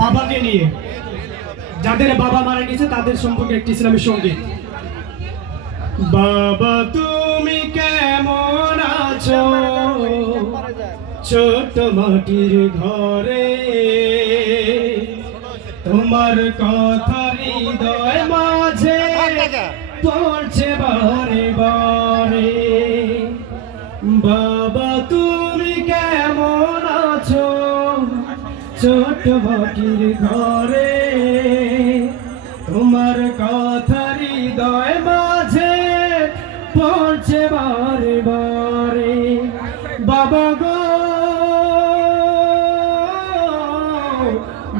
বাবাকে নিয়ে। যাদের বাবা মারা গেছে, তাদের সম্পর্কে একটি ইসলামী সংগীত। বাবা, তুমি কেমন আছো? ছোট মাটির ঘরে। তোমার কথা হৃদয় মাঝে পড়ছে বারে বারে। বাবা ছোট মাটির ঘরে, তোমার কথা হৃদয় মাঝে পড়ছে বারে বারে। বাবা গো,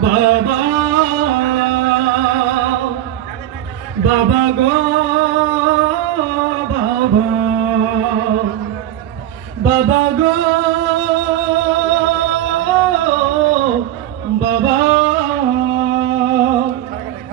বাবা বাবা গো, বাবা বাবা গো।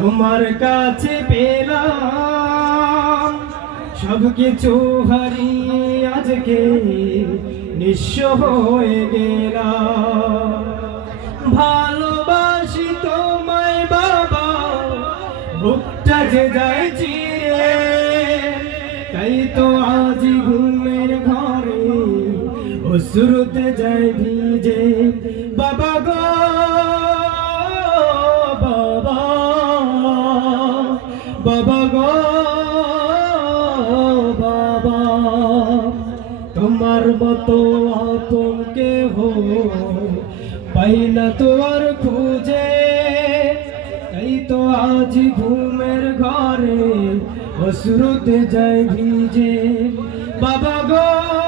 তোমার কাছে পেলাম সব কিছু হারিয়ে আজকে নিঃস্ব হয়ে গেলাম। ভালোবাসি তোমায় বাবা, বুকটা যে যায় চিরে, তাই তো আজ ঘুমের ঘরে অশ্রুতে যায় ভিজে। বাবা গো বাবা গো, বাবা। তোমার মতো আপন কেহ পাই না তোমার খুঁজে। এই তো আজ ঘুমের ঘরে অশ্রুতে যায় ভিজে। বাবা গো